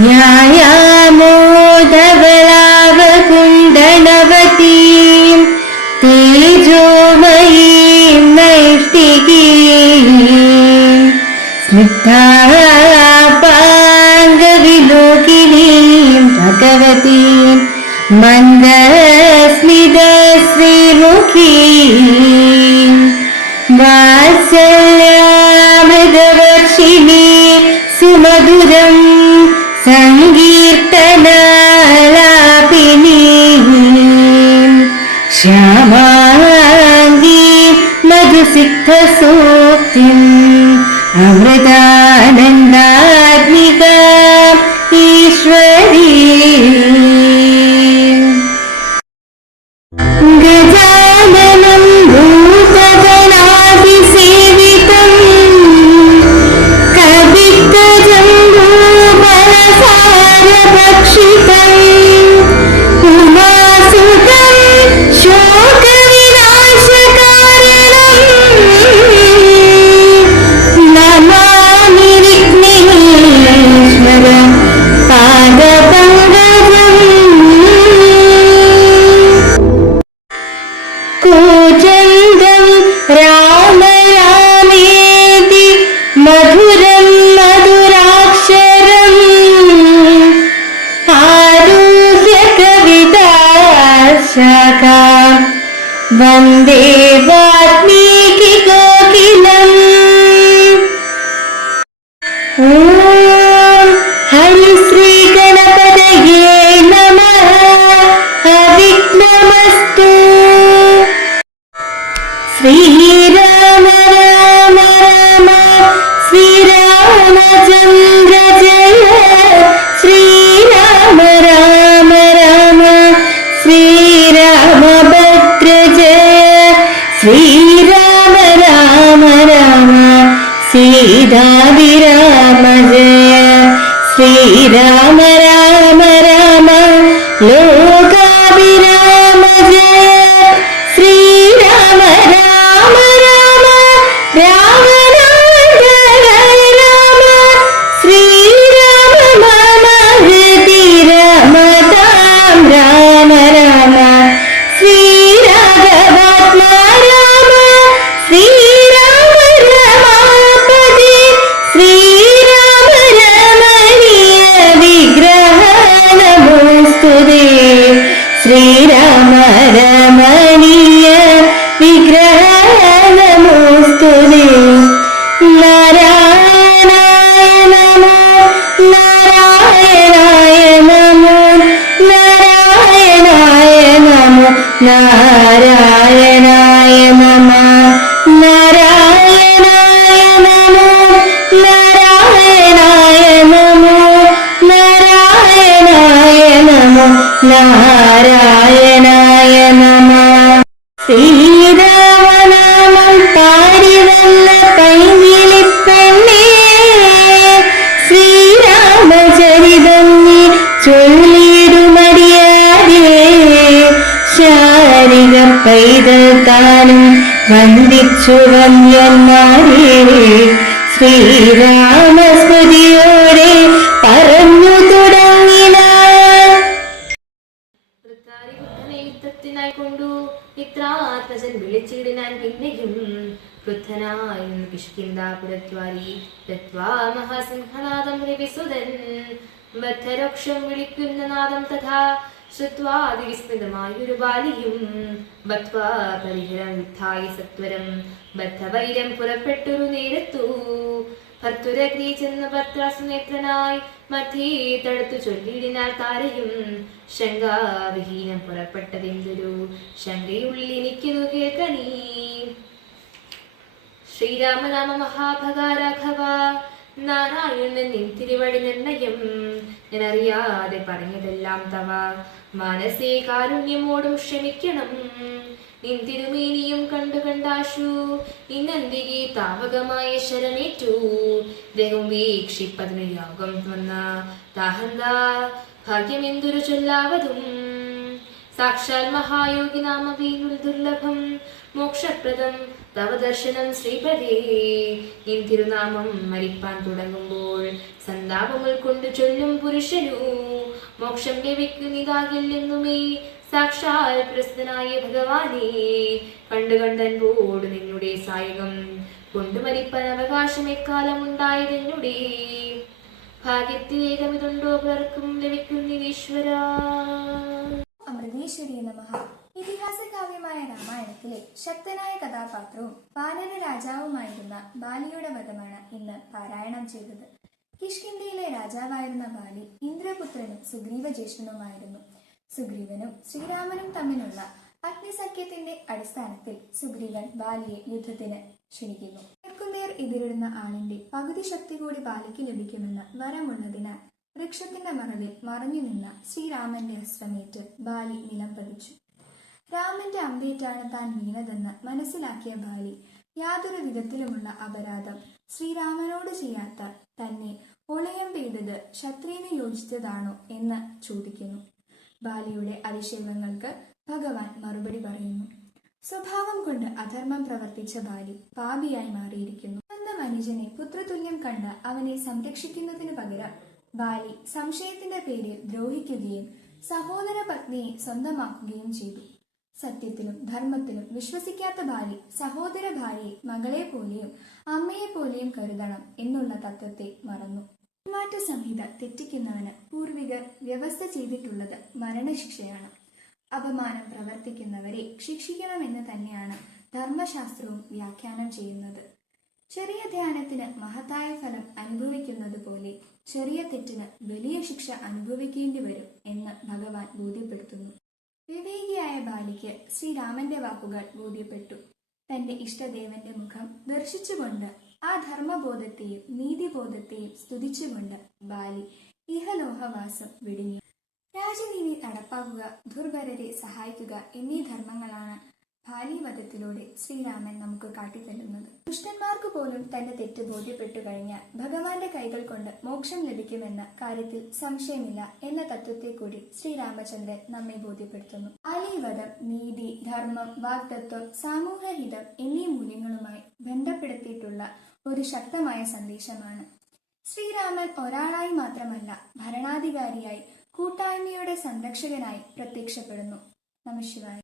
ന്യായാമോദവലാവകുണ്ടനവതീം തേജോമയീം നൈഷ്ഠികീം സ്നിഗ്ധാപാംഗവിലോകിനീം ഭഗവതീം മന്ദസ്മിതശ്രീമുഖീം വാത്സല്യാമൃതവർഷിണീ സുമധുരം സങ്കീർത്തനാലാപിനീം ശ്യാമാംഗീ മധുസിക്തസൂക്തിം അമൃതാനന്ദാത്മികാം ഈശ്വരീ ഗജാനനം ഭൂതഗണാതിസേവിതം കവിത്തജംബൂഫലസാരഭക്ഷിതം ഉമാസുതം ശോകവിനാശകാരണം നമാമി വിഘ്നേശ്വര പാദപങ്കജം കൂജന്തം രാമ രാമേതി മധുരം മധുരാക്ഷരം ആരുഹ്യ കവിതാശാഖാം വന്ദേ വാൽമീകി കോകിലം. ഓം ഹരിശ്രീ ഗണപതയേ നമഃ. അവിഘ്നമസ്തു. ശ്രീരാമ രാമ രാമ ശ്രീരാമചന്ദ്ര ജയ. ശ്രീരാമ രാമ രാമ ശ്രീരാമഭദ്ര ജയ. ശ്രീരാമ രാമ രാമ സീതാഭിരാമ ജയ. ശ്രീരാമ രാമ രാമ ലോകാഭിരാമ ജയ. ശ്രീരാമ രാമ രാമ രാവണാന്തക രാമ. ശ്രീരാമ മമ ഹൃദി രമതാം രാമ രാമ. ശ്രീരാഘവാത്മാ രാമ. ശ്രീരാമ രമാപതി. ശ്രീരാമ രമണീയ വിഗ്രഹ നമോസ്തുതേ. ശ്രീരാമ രമണീയ വിഗ്രഹ നമോസ്തുതേ. നാരായണായ നമോ നാരായണായ നമോ നാരായണായ നമോ നാരായണായ നമ. നാരായണായ നമോ നാരായണായ നമോ നാരായണായ നമോ നാരായണായ നമ. ശ്രീരാമനാമം പാടി വന്ന പൈങ്കിളിപ്പെണ്ണേ, ശ്രീരാമചരിതം നീ ചൊല്ലിടുമടിയാതെ. ശാരിക പൈതൽ താനും വന്ദിച്ചു വന്യന്മാരെ. ശ്രീരാമസ്മൃതിയോടെ പറഞ്ഞു തുടങ്ങിന. യുദ്ധത്തിനായി കൊണ്ടു മിത്രാത്മജൻ വിളിച്ചിടിനാൻ. പിന്നെയും ക്രുദ്ധനായി കിഷ്കിന്ധാപുരദ്വാരി ദത്വാ മഹാസിംഹനാദം രവിസുതൻ. ബദ്ധരോക്ഷം വിളിക്കുന്ന നാദം തഥാ ശ്രുത്വാതിവിസ്മിതമായൊരു ബാലിയും ബദ്ധ്വാ പരിഹരം വിദ്ധായ സത്വരം ബദ്ധവൈരം പുറപ്പെട്ടൊരു നേരത്തു. ഭർത്തുരഗ്നി ചെന്ന് ഭദ്രാസുനേത്രനായി മധ്യേ തടുത്തു ചൊല്ലിടിനാൽ താരയും. ശങ്കാവിഹീനം പുറപ്പെട്ടതെന്തൊരു ശങ്കയുള്ളിൽ എനിക്കതു കേൾക്കണീ. ശ്രീരാമനാമ മഹാഭഗാരാഘവ നാരായണൻ നിൻ തിരുവടി നിർണയം. ഞാൻ അറിയാതെ പറഞ്ഞതെല്ലാം തവ മനസ്സേ കാരുണ്യമോടും ക്ഷമിക്കണം. നിൻ തിരുമേനിയും കണ്ടു കണ്ടാശു ഇന്നന്തികെ താവകമായ ശരണേറ്റു. ദേഹം വീക്ഷിപ്പതിനു യോഗം വന്ന താഹന്താ ഭാഗ്യമെന്തൊരു ചൊല്ലാവതും. സാക്ഷാൽ മഹായോഗി നാമ വീണുൽ ദുർലഭം മോക്ഷപ്രദം തവ ദർശനം ശ്രീപദേ. നിൻ തിരുനാമം മരിപ്പാൻ തുടങ്ങുമ്പോൾ സന്താപം ഉൾക്കൊണ്ട് ചൊല്ലും പുരുഷനു മോക്ഷം ലഭിക്കുന്നിതാകില്ലെന്നുമേ. സാക്ഷാൽ പ്രസ്തനായ ഭഗവാനെ കണ്ടു കണ്ടൻപോട് നിന്നുടെ സായകം കൊണ്ടു മരിപ്പാൻ അവകാശം എക്കാലം ഉണ്ടായതെന്നുടെ. ഭാഗ്യത്തിലേകമിതുണ്ടോ പലർക്കും ലഭിക്കുന്നിരീശ്വര. അമൃതേശ്വരി നമഃ. ഇതിഹാസ കാവ്യമായ രാമായണത്തിലെ ശക്തനായ കഥാപാത്രവും വാനര രാജാവുമായിരുന്ന ബാലിയുടെ വധമാണ് ഇന്ന് പാരായണം ചെയ്തത്. കിഷ്കിന്ധയിലെ രാജാവായിരുന്ന ബാലി ഇന്ദ്രപുത്രനും സുഗ്രീവ ജ്യേഷ്ഠനുമായിരുന്നു. സുഗ്രീവനും ശ്രീരാമനും തമ്മിലുള്ള അഗ്നിസഖ്യത്തിന്റെ അടിസ്ഥാനത്തിൽ സുഗ്രീവൻ ബാലിയെ യുദ്ധത്തിന് ക്ഷണിക്കുന്നു. നേർക്കുനേർ എതിരിടുന്ന ആളിന്റെ പകുതി ശക്തി കൂടി ബാലിക്ക് ലഭിക്കുമെന്ന് വരമുള്ളതിനാൽ വൃക്ഷത്തിന്റെ മറവിൽ മറഞ്ഞു നിന്ന ശ്രീരാമന്റെ അസ്ത്രമേറ്റ് ബാലി നിലം പതിച്ചു. രാമന്റെ അമ്പേറ്റാണ് താൻ വീണതെന്ന് മനസ്സിലാക്കിയ ബാലി യാതൊരു വിധത്തിലുമുള്ള അപരാധം ശ്രീരാമനോട് ചെയ്യാത്ത തന്നെ ഒളയം പെയ്തത് ക്ഷത്രിയന് യോജിച്ചതാണോ എന്ന് ചോദിക്കുന്നു. ബാലിയുടെ അധിക്ഷേപങ്ങൾക്ക് ഭഗവാൻ മറുപടി പറയുന്നു. സ്വഭാവം കൊണ്ട് അധർമ്മം പ്രവർത്തിച്ച ബാലി പാപിയായി മാറിയിരിക്കുന്നു. സ്വന്തം അനുജനെ പുത്രതുല്യം കണ്ട് അവനെ സംരക്ഷിക്കുന്നതിനു പകരം ബാലി സംശയത്തിന്റെ പേരിൽ ദ്രോഹിക്കുകയും സഹോദര പത്നിയെ സ്വന്തമാക്കുകയും ചെയ്തു. സത്യത്തിലും ധർമ്മത്തിലും വിശ്വസിക്കാത്ത ബാലി സഹോദര ഭാര്യയെ മകളെ പോലെയും അമ്മയെ പോലെയും കരുതണം എന്നുള്ള തത്വത്തെ മറന്നു. പെരുമാറ്റ സംഹിത തെറ്റിക്കുന്നവന് പൂർവികർ വ്യവസ്ഥ ചെയ്തിട്ടുള്ളത് മരണശിക്ഷയാണ്. അപമാനം പ്രവർത്തിക്കുന്നവരെ ശിക്ഷിക്കണമെന്ന് തന്നെയാണ് ധർമ്മശാസ്ത്രവും വ്യാഖ്യാനം ചെയ്യുന്നത്. ചെറിയ ധ്യാനത്തിന് മഹത്തായ ഫലം അനുഭവിക്കുന്നത് പോലെ ചെറിയ തെറ്റിന് വലിയ ശിക്ഷ അനുഭവിക്കേണ്ടി വരും എന്ന് ഭഗവാൻ ബോധ്യപ്പെടുത്തുന്നു. വിവേകിയായ ബാലിക്ക് ശ്രീരാമന്റെ വാക്കുകൾ ബോധ്യപ്പെട്ടു. തന്റെ ഇഷ്ടദേവന്റെ മുഖം ദർശിച്ചുകൊണ്ട് ആ ധർമ്മബോധത്തെയും നീതിബോധത്തെയും സ്തുതിച്ചുകൊണ്ട് ബാലി ഇഹലോഹവാസം വെടിഞ്ഞു. രാജനീതി നടപ്പാക്കുക, ദുർബലരെ സഹായിക്കുക എന്നീ ധർമ്മങ്ങളാണ് ബാലിവധത്തിലൂടെ ശ്രീരാമൻ നമുക്ക് കാട്ടിത്തരുന്നത്. ദുഷ്ടന്മാർക്ക് പോലും തന്റെ തെറ്റ് ബോധ്യപ്പെട്ടു കഴിഞ്ഞാൽ ഭഗവാന്റെ കൈകൾ കൊണ്ട് മോക്ഷം ലഭിക്കുമെന്ന കാര്യത്തിൽ സംശയമില്ല എന്ന തത്വത്തെ കൂടി ശ്രീരാമചന്ദ്രൻ നമ്മെ ബോധ്യപ്പെടുത്തുന്നു. ബാലിവധം നീതി, ധർമ്മം, വാഗ്ദത്വം, സാമൂഹ്യഹിതം എന്നീ മൂല്യങ്ങളുമായി ബന്ധപ്പെടുത്തിയിട്ടുള്ള ഒരു ശക്തമായ സന്ദേശമാണ്. ശ്രീരാമൻ ഒരാളായി മാത്രമല്ല ഭരണാധികാരിയായി കൂട്ടായ്മയുടെ സംരക്ഷകനായി പ്രത്യക്ഷപ്പെടുന്നു. നമഃ ശിവായ.